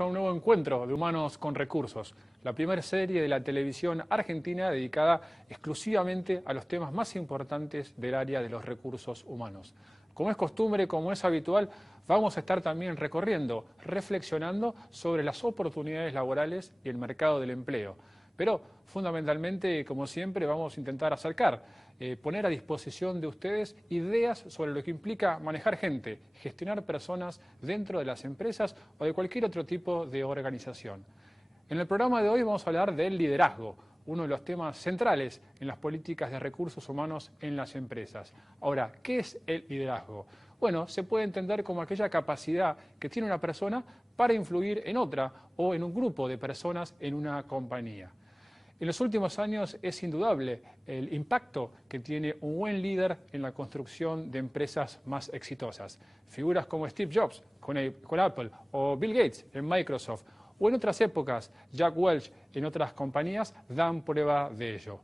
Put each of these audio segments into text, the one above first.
a un nuevo encuentro de Humanos con Recursos, la primera serie de la televisión argentina dedicada exclusivamente a los temas más importantes del área de los recursos humanos. Como es costumbre, como es habitual, vamos a estar también recorriendo, reflexionando sobre las oportunidades laborales y el mercado del empleo. Pero fundamentalmente, como siempre, vamos a intentar acercar, poner a disposición de ustedes ideas sobre lo que implica manejar gente, gestionar personas dentro de las empresas o de cualquier otro tipo de organización. En el programa de hoy vamos a hablar del liderazgo, uno de los temas centrales en las políticas de recursos humanos en las empresas. Ahora, ¿qué es el liderazgo? Bueno, se puede entender como aquella capacidad que tiene una persona para influir en otra o en un grupo de personas en una compañía. En los últimos años es indudable el impacto que tiene un buen líder en la construcción de empresas más exitosas. Figuras como Steve Jobs con Apple o Bill Gates en Microsoft o en otras épocas Jack Welch en otras compañías dan prueba de ello.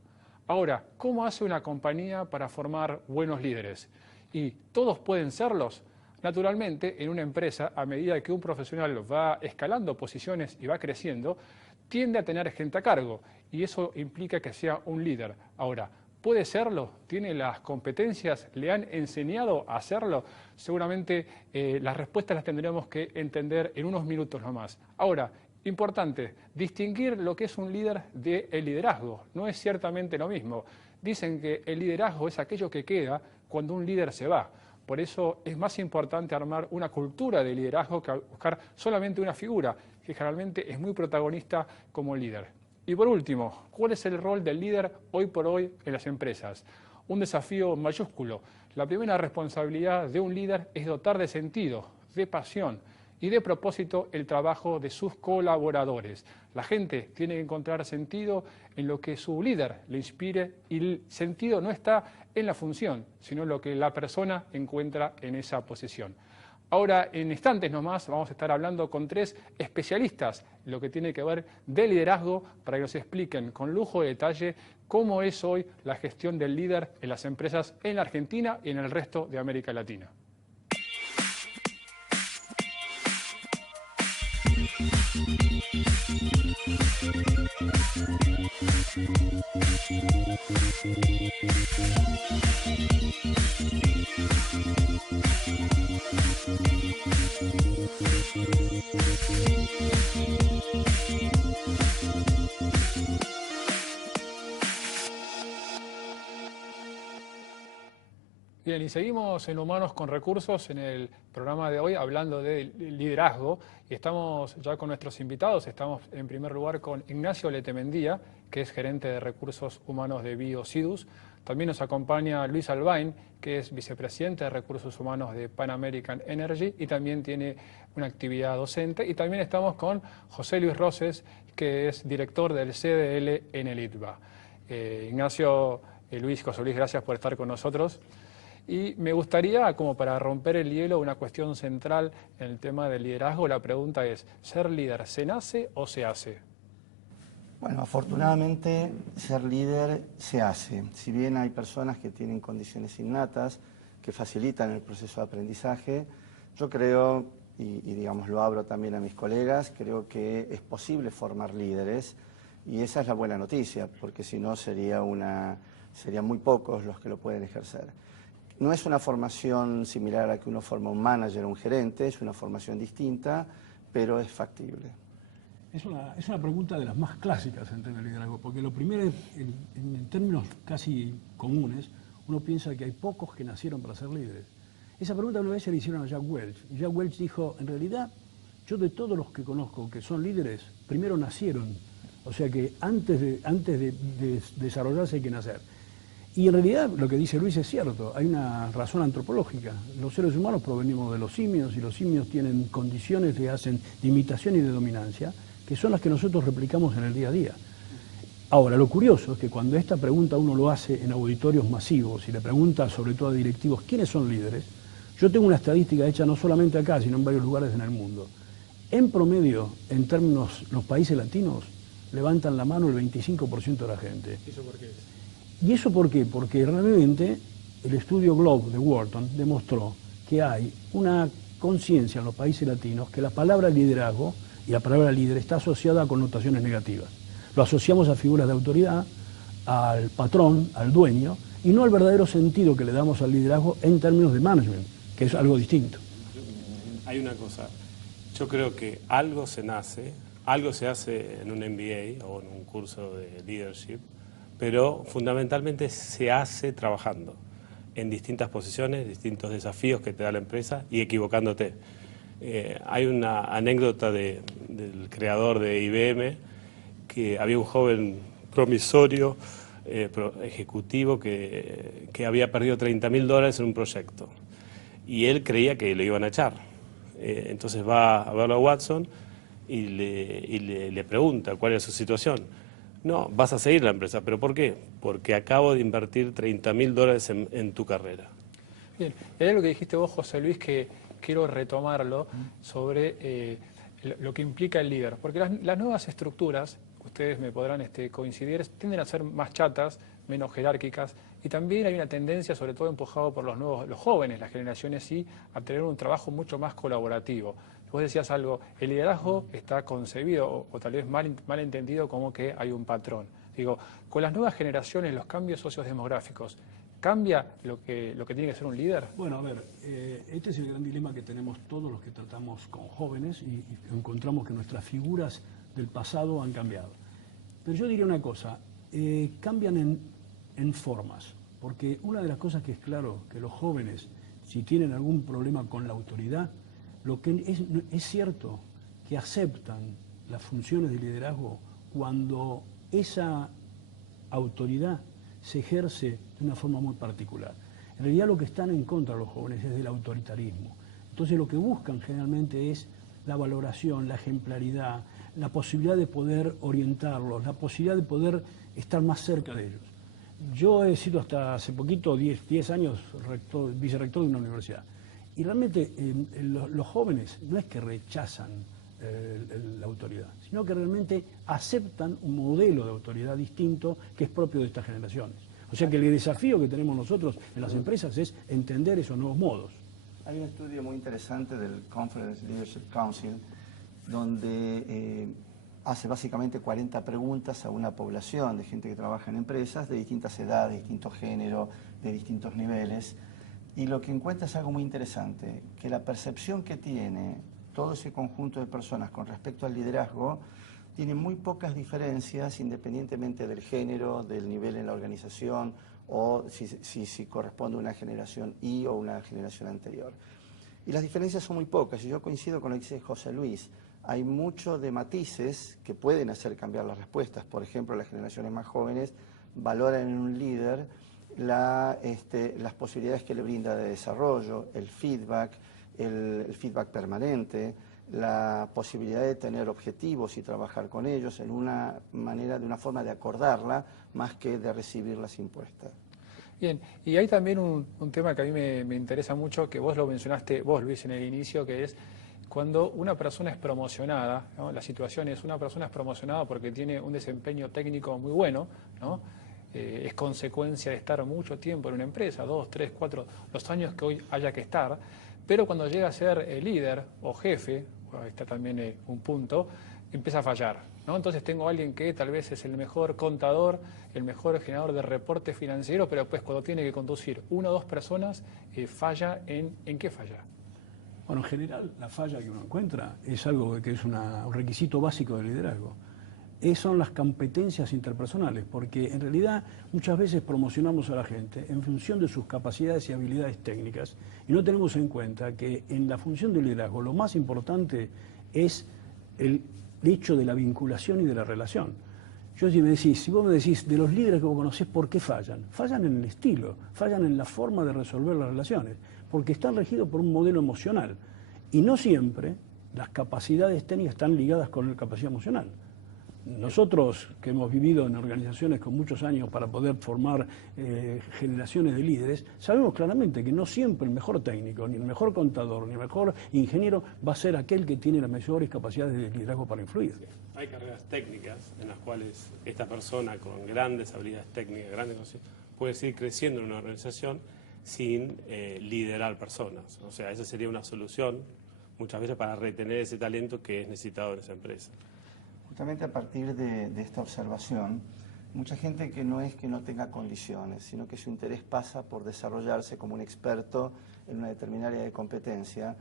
Ahora, ¿cómo hace una compañía para formar buenos líderes? ¿Y todos pueden serlos? Naturalmente, en una empresa, a medida que un profesional va escalando posiciones y va creciendo, tiende a tener gente a cargo y eso implica que sea un líder. Ahora, ¿puede serlo? ¿Tiene las competencias? ¿Le han enseñado a hacerlo? Seguramente las respuestas las tendremos que entender en unos minutos nomás. Ahora, importante, distinguir lo que es un líder del liderazgo. No es ciertamente lo mismo. Dicen que el liderazgo es aquello que queda cuando un líder se va. Por eso es más importante armar una cultura de liderazgo que buscar solamente una figura, que generalmente es muy protagonista como líder. Y por último, ¿cuál es el rol del líder hoy por hoy en las empresas? Un desafío mayúsculo. La primera responsabilidad de un líder es dotar de sentido, de pasión y de propósito el trabajo de sus colaboradores. La gente tiene que encontrar sentido en lo que su líder le inspire y el sentido no está en la función, sino en lo que la persona encuentra en esa posición. Ahora, en instantes nomás, vamos a estar hablando con tres especialistas en lo que tiene que ver de liderazgo para que nos expliquen con lujo de detalle cómo es hoy la gestión del líder en las empresas en la Argentina y en el resto de América Latina. Bien, y seguimos en Humanos con Recursos en el programa de hoy hablando de liderazgo y estamos ya con nuestros invitados. Estamos en primer lugar con Ignacio Letemendía, que es gerente de Recursos Humanos de Biocidus. También nos acompaña Luis Albain, que es vicepresidente de Recursos Humanos de Pan American Energy y también tiene una actividad docente. Y también estamos con José Luis Roses, que es director del CDL en el ITBA. Ignacio, Luis, José Luis, gracias por estar con nosotros. Y me gustaría, como para romper el hielo, una cuestión central en el tema del liderazgo. La pregunta es, ¿ser líder se nace o se hace? Bueno, afortunadamente ser líder se hace. Si bien hay personas que tienen condiciones innatas que facilitan el proceso de aprendizaje, yo creo, y digamos lo abro también a mis colegas, creo que es posible formar líderes y esa es la buena noticia, porque si no serían muy pocos los que lo pueden ejercer. No es una formación similar a la que uno forma un manager o un gerente, es una formación distinta, pero es factible. Es una pregunta de las más clásicas en tema de liderazgo, porque lo primero, en términos casi comunes, uno piensa que hay pocos que nacieron para ser líderes. Esa pregunta una vez se le hicieron a Jack Welch. Y Jack Welch dijo, en realidad, yo de todos los que conozco que son líderes, primero nacieron. O sea que antes de desarrollarse hay que nacer. Y en realidad lo que dice Luis es cierto, hay una razón antropológica. Los seres humanos provenimos de los simios y los simios tienen condiciones que hacen de imitación y de dominancia, que son las que nosotros replicamos en el día a día. Ahora, lo curioso es que cuando esta pregunta uno lo hace en auditorios masivos y le pregunta sobre todo a directivos quiénes son líderes, yo tengo una estadística hecha no solamente acá, sino en varios lugares en el mundo. En promedio, en términos, los países latinos levantan la mano el 25% de la gente. ¿Eso por qué es? ¿Y eso por qué? Porque realmente el estudio Globe de Wharton demostró que hay una conciencia en los países latinos que la palabra liderazgo y la palabra líder está asociada a connotaciones negativas. Lo asociamos a figuras de autoridad, al patrón, al dueño, y no al verdadero sentido que le damos al liderazgo en términos de management, que es algo distinto. Hay una cosa, yo creo que algo se nace, algo se hace en un MBA o en un curso de leadership, pero fundamentalmente se hace trabajando en distintas posiciones, distintos desafíos que te da la empresa y equivocándote. Hay una anécdota del creador de IBM, que había un joven promisorio, ejecutivo, que había perdido $30.000 en un proyecto. Y él creía que lo iban a echar. Entonces va a verlo a Watson y le pregunta cuál es su situación. No, vas a seguir la empresa. ¿Pero por qué? Porque acabo de invertir $30.000 en tu carrera. Bien, y hay algo que dijiste vos, José Luis, que quiero retomarlo sobre lo que implica el líder. Porque las nuevas estructuras, ustedes me podrán coincidir, tienden a ser más chatas, menos jerárquicas, y también hay una tendencia, sobre todo empujado por los jóvenes, las generaciones sí, a tener un trabajo mucho más colaborativo. Vos decías algo, el liderazgo está concebido, o tal vez mal entendido, como que hay un patrón. Digo, con las nuevas generaciones, los cambios sociodemográficos, ¿cambia lo que tiene que ser un líder? Bueno, a ver, este es el gran dilema que tenemos todos los que tratamos con jóvenes y encontramos que nuestras figuras del pasado han cambiado. Pero yo diría una cosa, cambian en formas, porque una de las cosas que es claro, que los jóvenes, si tienen algún problema con la autoridad, lo que es cierto que aceptan las funciones de liderazgo cuando esa autoridad se ejerce de una forma muy particular. En realidad lo que están en contra los jóvenes es del autoritarismo. Entonces lo que buscan generalmente es la valoración, la ejemplaridad, la posibilidad de poder orientarlos, la posibilidad de poder estar más cerca de ellos. Yo he sido hasta hace poquito, 10 años, vicerrector de una universidad. Y realmente los jóvenes no es que rechazan la autoridad, sino que realmente aceptan un modelo de autoridad distinto que es propio de estas generaciones. O sea que el desafío que tenemos nosotros en las empresas es entender esos nuevos modos. Hay un estudio muy interesante del Conference Leadership Council donde hace básicamente 40 preguntas a una población de gente que trabaja en empresas de distintas edades, distintos géneros, de distintos niveles. Y lo que encuentra es algo muy interesante, que la percepción que tiene todo ese conjunto de personas con respecto al liderazgo tiene muy pocas diferencias independientemente del género, del nivel en la organización o si corresponde a una generación Y o una generación anterior. Y las diferencias son muy pocas, y yo coincido con lo que dice José Luis. Hay mucho de matices que pueden hacer cambiar las respuestas. Por ejemplo, las generaciones más jóvenes valoran en un líder las posibilidades que le brinda de desarrollo, el feedback permanente, la posibilidad de tener objetivos y trabajar con ellos de una forma de acordarla más que de recibirlas impuestas. Bien, y hay también un tema que a mí me interesa mucho, que vos lo mencionaste, vos Luis, en el inicio, que es cuando una persona es promocionada, ¿no? La situación es, una persona es promocionada porque tiene un desempeño técnico muy bueno, ¿no? Es consecuencia de estar mucho tiempo en una empresa, 2, 3, 4, los años que hoy haya que estar, pero cuando llega a ser líder o jefe, ahí está también un punto, empieza a fallar, ¿no? Entonces tengo a alguien que tal vez es el mejor contador, el mejor generador de reportes financieros, pero después cuando tiene que conducir 1 o 2 personas, falla ¿en qué falla? Bueno, en general la falla que uno encuentra es algo que es un requisito básico del liderazgo. Son las competencias interpersonales, porque en realidad muchas veces promocionamos a la gente en función de sus capacidades y habilidades técnicas y no tenemos en cuenta que en la función del liderazgo lo más importante es el hecho de la vinculación y de la relación. Si vos me decís de los líderes que vos conocés, ¿por qué fallan? Fallan en el estilo, fallan en la forma de resolver las relaciones, porque están regidos por un modelo emocional y no siempre las capacidades técnicas están ligadas con la capacidad emocional. Nosotros que hemos vivido en organizaciones con muchos años para poder formar generaciones de líderes, sabemos claramente que no siempre el mejor técnico, ni el mejor contador, ni el mejor ingeniero va a ser aquel que tiene las mejores capacidades de liderazgo para influir. Hay carreras técnicas en las cuales esta persona con grandes habilidades técnicas, grandes conocimientos, puede seguir creciendo en una organización sin liderar personas. O sea, esa sería una solución muchas veces para retener ese talento que es necesitado en esa empresa. Justamente a partir de esta observación, mucha gente que no es que no tenga condiciones, sino que su interés pasa por desarrollarse como un experto en una determinada área de competencia,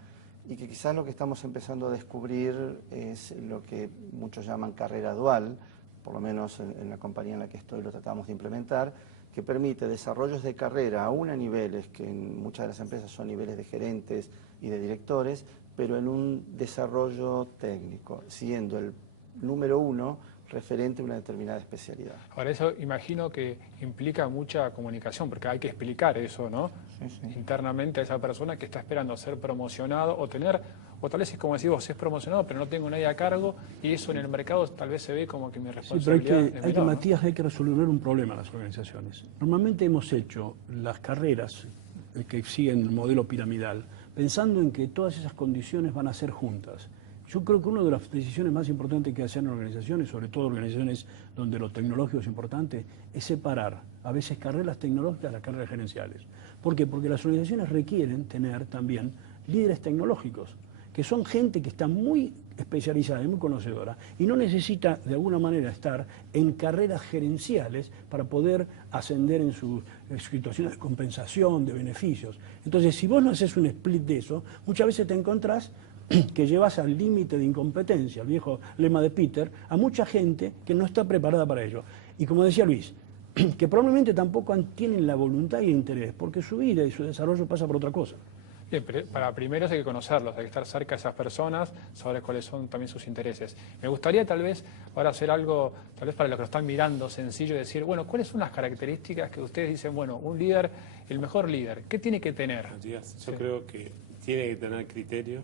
y que quizás lo que estamos empezando a descubrir es lo que muchos llaman carrera dual, por lo menos en la compañía en la que estoy lo tratamos de implementar, que permite desarrollos de carrera aún a niveles que en muchas de las empresas son niveles de gerentes y de directores, pero en un desarrollo técnico, siendo el número uno referente a una determinada especialidad. Ahora, eso imagino que implica mucha comunicación, porque hay que explicar eso, ¿no? Sí, sí. Internamente a esa persona que está esperando ser promocionado o tener, o tal vez es como decís vos, es promocionado, pero no tengo nadie a cargo, y eso en el mercado tal vez se ve como que mi Sí, responsabilidad pero es menor, ¿no? Matías, hay que resolver un problema en las organizaciones. Normalmente hemos hecho las carreras que siguen el modelo piramidal pensando en que todas esas condiciones van a ser juntas. Yo creo que una de las decisiones más importantes que hacer en organizaciones, sobre todo organizaciones donde lo tecnológico es importante, es separar a veces carreras tecnológicas de las carreras gerenciales. ¿Por qué? Porque las organizaciones requieren tener también líderes tecnológicos, que son gente que está muy especializada y muy conocedora y no necesita de alguna manera estar en carreras gerenciales para poder ascender en sus situaciones de compensación, de beneficios. Entonces, si vos no haces un split de eso, muchas veces te encontrás que llevas al límite de incompetencia, el viejo lema de Peter, a mucha gente que no está preparada para ello. Y como decía Luis, que probablemente tampoco tienen la voluntad y el interés, porque su vida y su desarrollo pasa por otra cosa. Bien, para primero hay que conocerlos, hay que estar cerca de esas personas, saber cuáles son también sus intereses. Me gustaría tal vez ahora hacer algo, tal vez para los que lo están mirando, sencillo, decir, bueno, ¿cuáles son las características que ustedes dicen, bueno, un líder, el mejor líder, ¿qué tiene que tener? Matías, yo creo que tiene que tener criterio,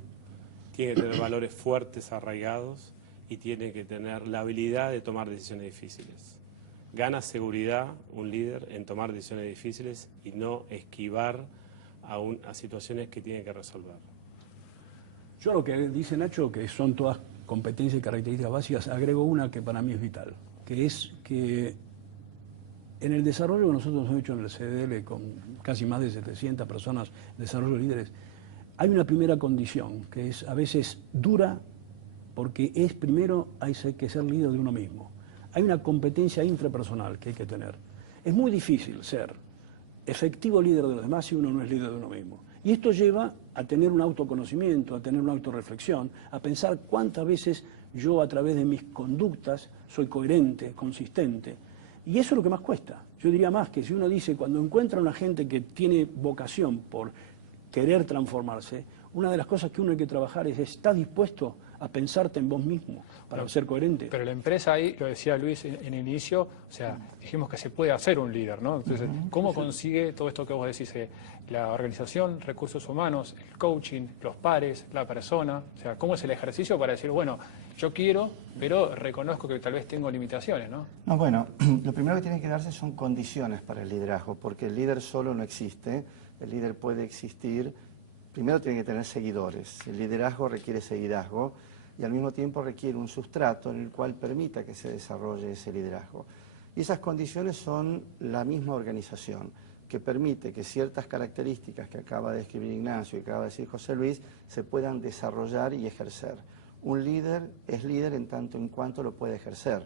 tiene que tener valores fuertes, arraigados, y tiene que tener la habilidad de tomar decisiones difíciles. Gana seguridad un líder en tomar decisiones difíciles y no esquivar a situaciones que tiene que resolver. Yo lo que dice Nacho, que son todas competencias y características básicas, agrego una que para mí es vital, que es que en el desarrollo que nosotros hemos hecho en el CDL con casi más de 700 personas, desarrollo de líderes, hay una primera condición que es a veces dura, porque es primero hay que ser líder de uno mismo. Hay una competencia intrapersonal que hay que tener. Es muy difícil ser efectivo líder de los demás si uno no es líder de uno mismo. Y esto lleva a tener un autoconocimiento, a tener una autorreflexión, a pensar cuántas veces yo a través de mis conductas soy coherente, consistente. Y eso es lo que más cuesta. Yo diría más que si uno dice, cuando encuentra una gente que tiene vocación por querer transformarse, una de las cosas que uno hay que trabajar es, ¿estás dispuesto a pensarte en vos mismo para ser coherente? Pero la empresa ahí, lo decía Luis en el inicio, o sea, dijimos que se puede hacer un líder, ¿no? Entonces, ¿cómo consigue todo esto que vos decís? La organización, recursos humanos, el coaching, los pares, la persona, o sea, ¿cómo es el ejercicio para decir, bueno, yo quiero, pero reconozco que tal vez tengo limitaciones, ¿no? No, bueno, lo primero que tiene que darse son condiciones para el liderazgo, porque el líder solo no existe, el líder puede existir. Primero tiene que tener seguidores. El liderazgo requiere seguidazgo y al mismo tiempo requiere un sustrato en el cual permita que se desarrolle ese liderazgo. Y esas condiciones son la misma organización, que permite que ciertas características que acaba de escribir Ignacio y que acaba de decir José Luis se puedan desarrollar y ejercer. Un líder es líder en tanto en cuanto lo puede ejercer.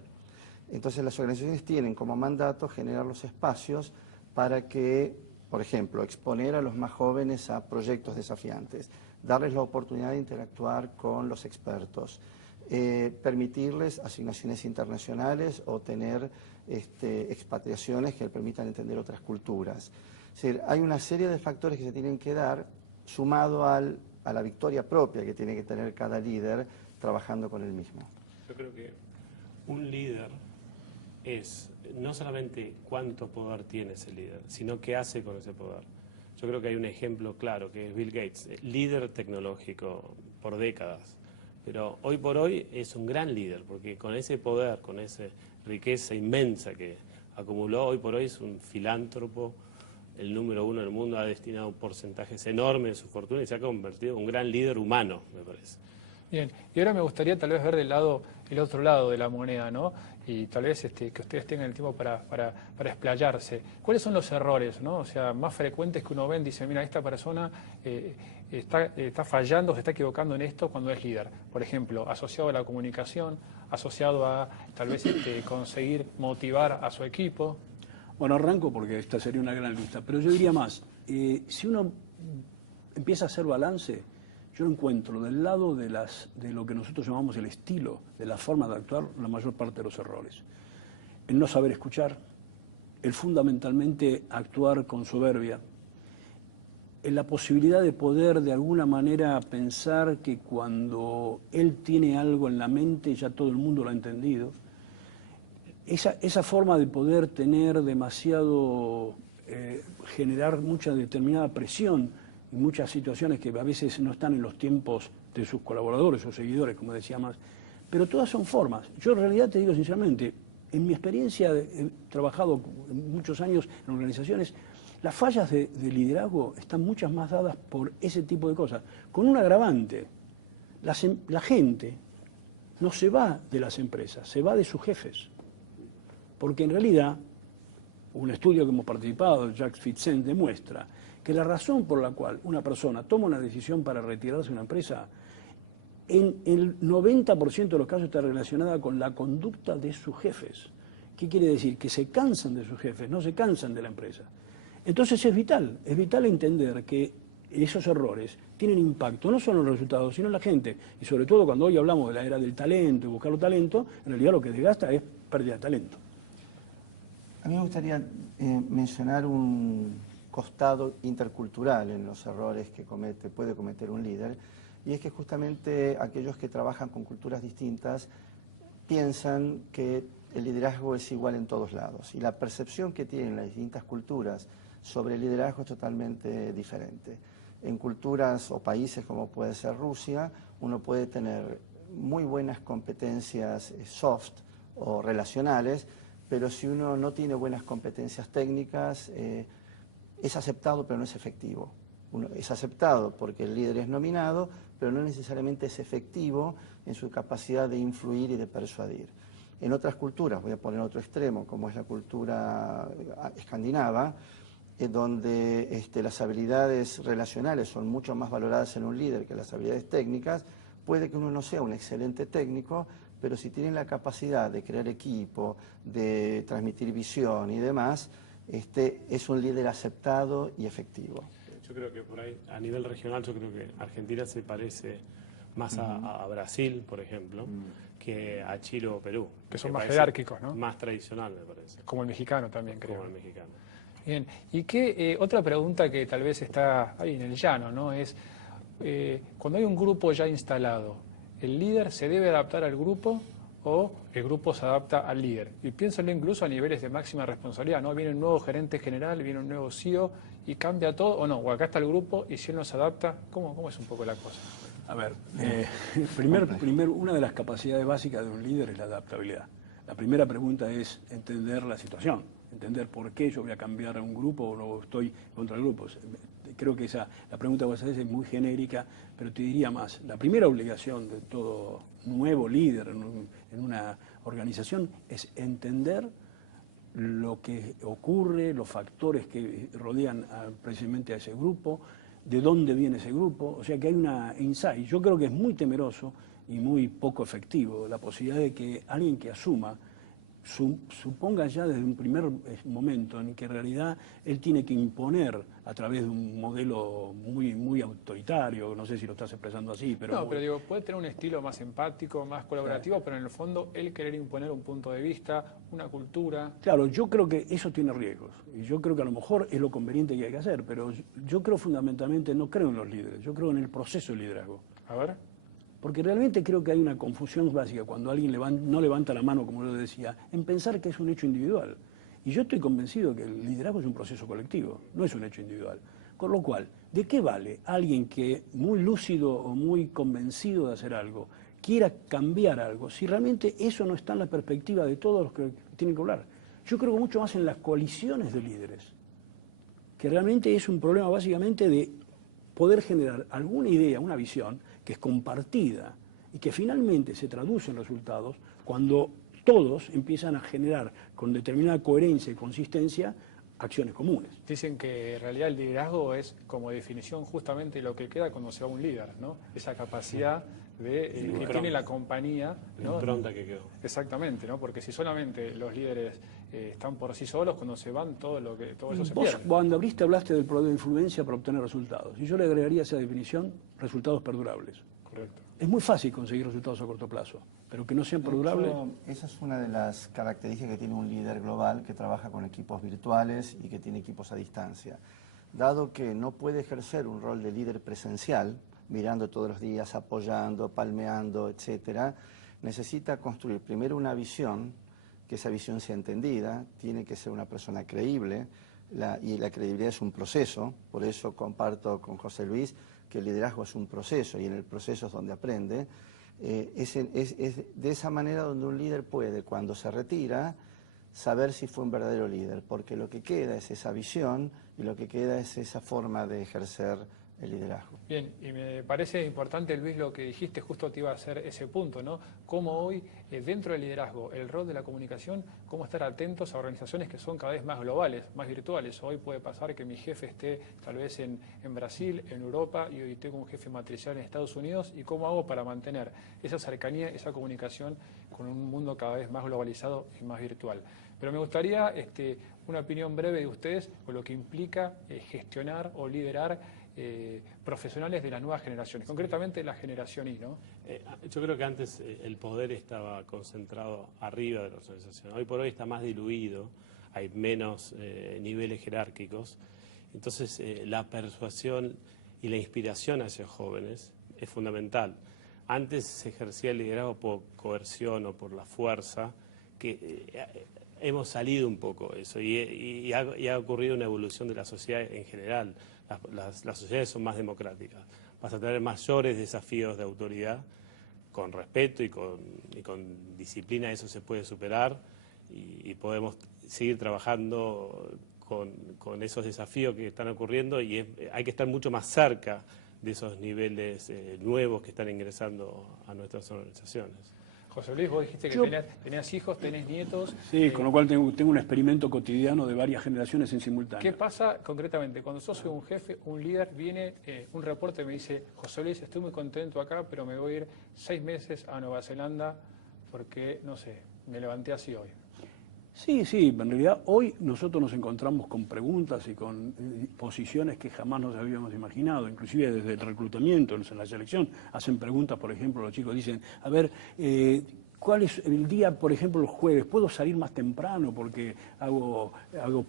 Entonces las organizaciones tienen como mandato generar los espacios para que, por ejemplo, exponer a los más jóvenes a proyectos desafiantes, darles la oportunidad de interactuar con los expertos, permitirles asignaciones internacionales o tener expatriaciones que permitan entender otras culturas. Es decir, hay una serie de factores que se tienen que dar sumado a la victoria propia que tiene que tener cada líder trabajando con él mismo. Yo creo que un líder es no solamente cuánto poder tiene ese líder, sino qué hace con ese poder. Yo creo que hay un ejemplo claro, que es Bill Gates, líder tecnológico por décadas, pero hoy por hoy es un gran líder, porque con ese poder, con esa riqueza inmensa que acumuló, hoy por hoy es un filántropo, el número uno del mundo, ha destinado porcentajes enormes de su fortuna y se ha convertido en un gran líder humano, me parece. Bien, y ahora me gustaría tal vez ver el otro lado de la moneda, ¿no? Y tal vez que ustedes tengan el tiempo para explayarse. ¿Cuáles son los errores, ¿no? O sea, más frecuentes que uno ve, dice, mira, esta persona está fallando, se está equivocando en esto cuando es líder? Por ejemplo, asociado a la comunicación, asociado a tal vez conseguir motivar a su equipo. Bueno, arranco porque esta sería una gran lista, pero yo diría más, si uno empieza a hacer balance, yo encuentro del lado de lo que nosotros llamamos el estilo, de la forma de actuar, la mayor parte de los errores. El no saber escuchar, el fundamentalmente actuar con soberbia, en la posibilidad de poder de alguna manera pensar que cuando él tiene algo en la mente ya todo el mundo lo ha entendido. Esa forma de poder tener demasiado, generar mucha determinada presión en muchas situaciones que a veces no están en los tiempos de sus colaboradores o seguidores, como decía más, pero todas son formas. Yo en realidad te digo sinceramente, en mi experiencia he trabajado muchos años en organizaciones, las fallas de liderazgo están muchas más dadas por ese tipo de cosas, con un agravante. La gente no se va de las empresas, se va de sus jefes. Porque en realidad, un estudio que hemos participado, Jacques Fitzent, demuestra que la razón por la cual una persona toma una decisión para retirarse de una empresa, en el 90% de los casos está relacionada con la conducta de sus jefes. ¿Qué quiere decir? Que se cansan de sus jefes, no se cansan de la empresa. Entonces es vital entender que esos errores tienen impacto no solo en los resultados, sino en la gente. Y sobre todo cuando hoy hablamos de la era del talento y buscar los talentos, en realidad lo que desgasta es pérdida de talento. A mí me gustaría mencionar un costado intercultural en los errores que puede cometer un líder, y es que justamente aquellos que trabajan con culturas distintas piensan que el liderazgo es igual en todos lados, y la percepción que tienen las distintas culturas sobre el liderazgo es totalmente diferente. En culturas o países como puede ser Rusia, uno puede tener muy buenas competencias soft o relacionales, pero si uno no tiene buenas competencias técnicas, es aceptado pero no es efectivo. Es aceptado porque el líder es nominado, pero no necesariamente es efectivo en su capacidad de influir y de persuadir. En otras culturas, voy a poner otro extremo, como es la cultura escandinava, donde las habilidades relacionales son mucho más valoradas en un líder que las habilidades técnicas, puede que uno no sea un excelente técnico, pero si tiene la capacidad de crear equipo, de transmitir visión y demás, es un líder aceptado y efectivo. Yo creo que por ahí, a nivel regional, yo creo que Argentina se parece más a Brasil, por ejemplo, que a Chile o Perú. Que son más jerárquicos, ¿no? Más tradicional, me parece. Como el mexicano también, creo. Como el mexicano. Bien, y otra pregunta que tal vez está ahí en el llano, ¿no? Es, cuando hay un grupo ya instalado, ¿el líder se debe adaptar al grupo o el grupo se adapta al líder? Y piénsalo incluso a niveles de máxima responsabilidad, ¿no? Viene un nuevo gerente general, viene un nuevo CEO y cambia todo, o no, o acá está el grupo y si él no se adapta, ¿cómo es un poco la cosa? A ver, una de las capacidades básicas de un líder es la adaptabilidad. La primera pregunta es entender la situación, entender por qué yo voy a cambiar a un grupo o no estoy contra el grupo. Creo que la pregunta que vos haces es muy genérica, pero te diría más. La primera obligación de todo nuevo líder en una organización es entender lo que ocurre, los factores que rodean precisamente a ese grupo, de dónde viene ese grupo, o sea que hay una insight. Yo creo que es muy temeroso y muy poco efectivo la posibilidad de que alguien que asuma suponga ya desde un primer momento en que en realidad él tiene que imponer a través de un modelo muy autoritario, no sé si lo estás expresando así, pero... No, pero digo, puede tener un estilo más empático, más colaborativo, pero en el fondo él querer imponer un punto de vista, una cultura... Claro, yo creo que eso tiene riesgos, y yo creo que a lo mejor es lo conveniente que hay que hacer, pero yo creo fundamentalmente, no creo en los líderes, yo creo en el proceso de liderazgo. A ver... Porque realmente creo que hay una confusión básica cuando alguien no levanta la mano, como yo decía, en pensar que es un hecho individual. Y yo estoy convencido que el liderazgo es un proceso colectivo, no es un hecho individual. Con lo cual, ¿de qué vale alguien que muy lúcido o muy convencido de hacer algo quiera cambiar algo si realmente eso no está en la perspectiva de todos los que tienen que hablar? Yo creo mucho más en las coaliciones de líderes, que realmente es un problema básicamente de poder generar alguna idea, una visión, que es compartida y que finalmente se traduce en resultados cuando todos empiezan a generar con determinada coherencia y consistencia acciones comunes. Dicen que en realidad el liderazgo es, como definición, justamente lo que queda cuando se va un líder, ¿no? Esa capacidad que tiene la compañía, La ¿no? impronta que quedó. Exactamente, ¿no? Porque si solamente los líderes están por sí solos, cuando se van, todo eso se Vos, pierde. cuando hablaste del poder de influencia para obtener resultados, y yo le agregaría a esa definición resultados perdurables. Correcto. Es muy fácil conseguir resultados a corto plazo, pero que no sean perdurables. Esa es una de las características que tiene un líder global que trabaja con equipos virtuales y que tiene equipos a distancia. Dado que no puede ejercer un rol de líder presencial, mirando todos los días, apoyando, palmeando, etcétera, necesita construir primero una visión, que esa visión sea entendida, tiene que ser una persona creíble, y la credibilidad es un proceso. Por eso comparto con José Luis que el liderazgo es un proceso y en el proceso es donde aprende. Es de esa manera donde un líder puede, cuando se retira, saber si fue un verdadero líder, porque lo que queda es esa visión y lo que queda es esa forma de ejercer el liderazgo. Bien, y me parece importante, Luis, lo que dijiste, justo te iba a hacer ese punto, ¿no? Cómo hoy, dentro del liderazgo, el rol de la comunicación, cómo estar atentos a organizaciones que son cada vez más globales, más virtuales. Hoy puede pasar que mi jefe esté tal vez en Brasil, en Europa, y hoy tengo un jefe matricial en Estados Unidos, y cómo hago para mantener esa cercanía, esa comunicación con un mundo cada vez más globalizado y más virtual. Pero me gustaría una opinión breve de ustedes con lo que implica gestionar o liderar profesionales de las nuevas generaciones, concretamente la generación Y, ¿no? Yo creo que antes el poder estaba concentrado arriba de la organización. Hoy por hoy está más diluido, hay menos niveles jerárquicos. Entonces la persuasión y la inspiración hacia jóvenes es fundamental. Antes se ejercía el liderazgo por coerción o por la fuerza, que hemos salido un poco de eso y ha ocurrido una evolución de la sociedad en general. Las sociedades son más democráticas. Vas a tener mayores desafíos de autoridad, con respeto y con disciplina eso se puede superar y podemos seguir trabajando con esos desafíos que están ocurriendo y hay que estar mucho más cerca de esos niveles nuevos que están ingresando a nuestras organizaciones. José Luis, vos dijiste que tenías hijos, tenés nietos. Sí, con lo cual tengo un experimento cotidiano de varias generaciones en simultáneo. ¿Qué pasa concretamente? Cuando sos un jefe, un líder, viene un reporte y me dice, José Luis, estoy muy contento acá, pero me voy a ir 6 meses a Nueva Zelanda porque, no sé, me levanté así hoy. Sí, sí, en realidad hoy nosotros nos encontramos con preguntas y con posiciones que jamás nos habíamos imaginado, inclusive desde el reclutamiento, en la selección, hacen preguntas, por ejemplo, los chicos dicen, a ver, ¿cuál es el día, por ejemplo, el jueves? ¿Puedo salir más temprano porque hago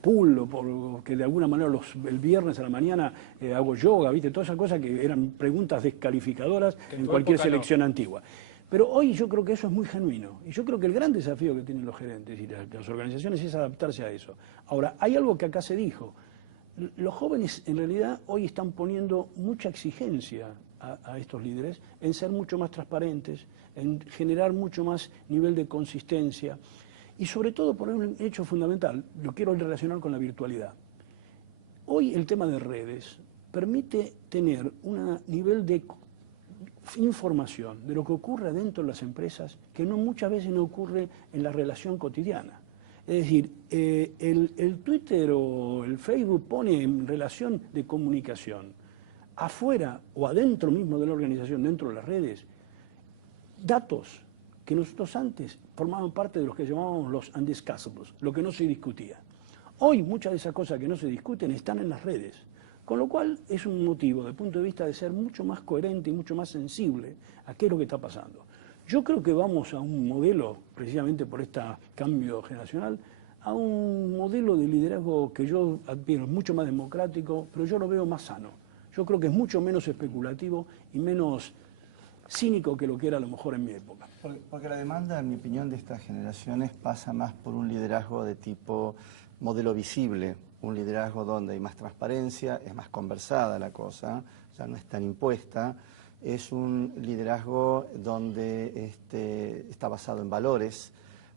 pool o porque de alguna manera el viernes a la mañana hago yoga? ¿Viste? Todas esas cosas que eran preguntas descalificadoras en cualquier selección antigua. Pero hoy yo creo que eso es muy genuino. Y yo creo que el gran desafío que tienen los gerentes y las organizaciones es adaptarse a eso. Ahora, hay algo que acá se dijo. Los jóvenes en realidad hoy están poniendo mucha exigencia a estos líderes en ser mucho más transparentes, en generar mucho más nivel de consistencia y sobre todo por un hecho fundamental, lo quiero relacionar con la virtualidad. Hoy el tema de redes permite tener un nivel de información de lo que ocurre dentro de las empresas que muchas veces no ocurre en la relación cotidiana. Es decir, el Twitter o el Facebook pone en relación de comunicación afuera o adentro mismo de la organización, dentro de las redes, datos que nosotros antes formaban parte de los que llamábamos los undiscussables, lo que no se discutía. Hoy muchas de esas cosas que no se discuten están en las redes. Con lo cual es un motivo, desde el punto de vista de ser mucho más coherente y mucho más sensible a qué es lo que está pasando. Yo creo que vamos a un modelo, precisamente por este cambio generacional, a un modelo de liderazgo que yo admiro, mucho más democrático, pero yo lo veo más sano. Yo creo que es mucho menos especulativo y menos cínico que lo que era a lo mejor en mi época. Porque la demanda, en mi opinión, de estas generaciones pasa más por un liderazgo de tipo modelo visible, un liderazgo donde hay más transparencia, es más conversada la cosa, ya no es tan impuesta, es un liderazgo donde está basado en valores,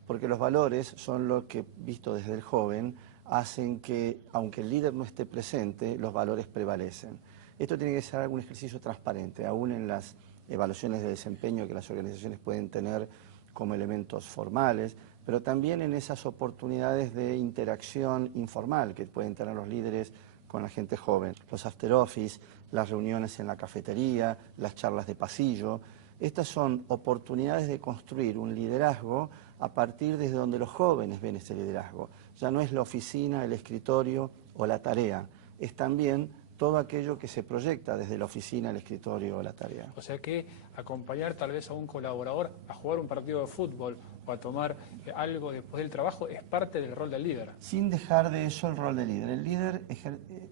porque los valores son lo que, visto desde el joven, hacen que, aunque el líder no esté presente, los valores prevalecen. Esto tiene que ser algún ejercicio transparente, aún en las evaluaciones de desempeño que las organizaciones pueden tener como elementos formales, pero también en esas oportunidades de interacción informal que pueden tener los líderes con la gente joven. Los after office, las reuniones en la cafetería, las charlas de pasillo. Estas son oportunidades de construir un liderazgo a partir desde donde los jóvenes ven ese liderazgo. Ya no es la oficina, el escritorio o la tarea, es también todo aquello que se proyecta desde la oficina, el escritorio o la tarea. O sea que acompañar tal vez a un colaborador a jugar un partido de fútbol o a tomar algo después del trabajo es parte del rol del líder. Sin dejar de eso el rol del líder. El líder,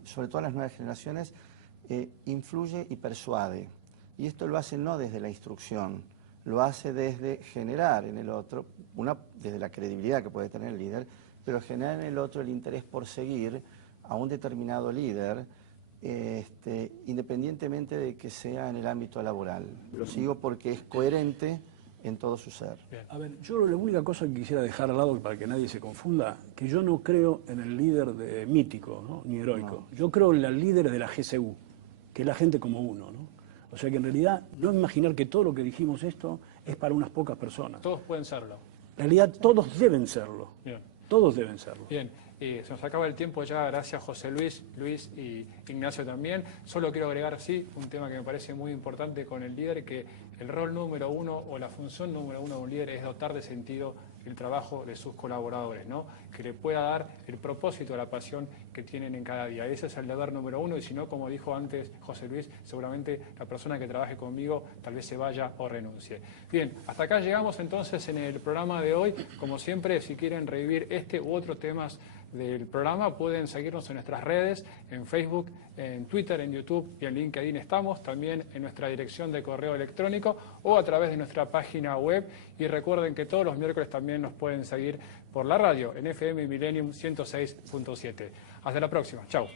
sobre todo en las nuevas generaciones, influye y persuade. Y esto lo hace no desde la instrucción, lo hace desde generar en el otro, desde la credibilidad que puede tener el líder, pero generar en el otro el interés por seguir a un determinado líder, independientemente de que sea en el ámbito laboral. Lo sigo porque es coherente en todo su ser. A ver, yo la única cosa que quisiera dejar al lado para que nadie se confunda, que yo no creo en el líder mítico, ¿no? Ni heroico. No. Yo creo en el líder de la GCU, que es la gente como uno, ¿no? O sea que en realidad no imaginar que todo lo que dijimos esto es para unas pocas personas. Todos pueden serlo. En realidad todos deben serlo. Bien. Todos deben serlo. Bien. Se nos acaba el tiempo ya, gracias José Luis, Luis y Ignacio también. Solo quiero agregar, sí, un tema que me parece muy importante con el líder, que el rol número uno o la función número uno de un líder es dotar de sentido el trabajo de sus colaboradores, ¿no? Que le pueda dar el propósito, la pasión que tienen en cada día. Ese es el deber número uno y si no, como dijo antes José Luis, seguramente la persona que trabaje conmigo tal vez se vaya o renuncie. Bien, hasta acá llegamos entonces en el programa de hoy. Como siempre, si quieren revivir este u otros temas del programa, pueden seguirnos en nuestras redes, en Facebook, en Twitter, en YouTube y en LinkedIn estamos, también en nuestra dirección de correo electrónico o a través de nuestra página web. Y recuerden que todos los miércoles también nos pueden seguir por la radio en FM Millennium 106.7. Hasta la próxima. Chau.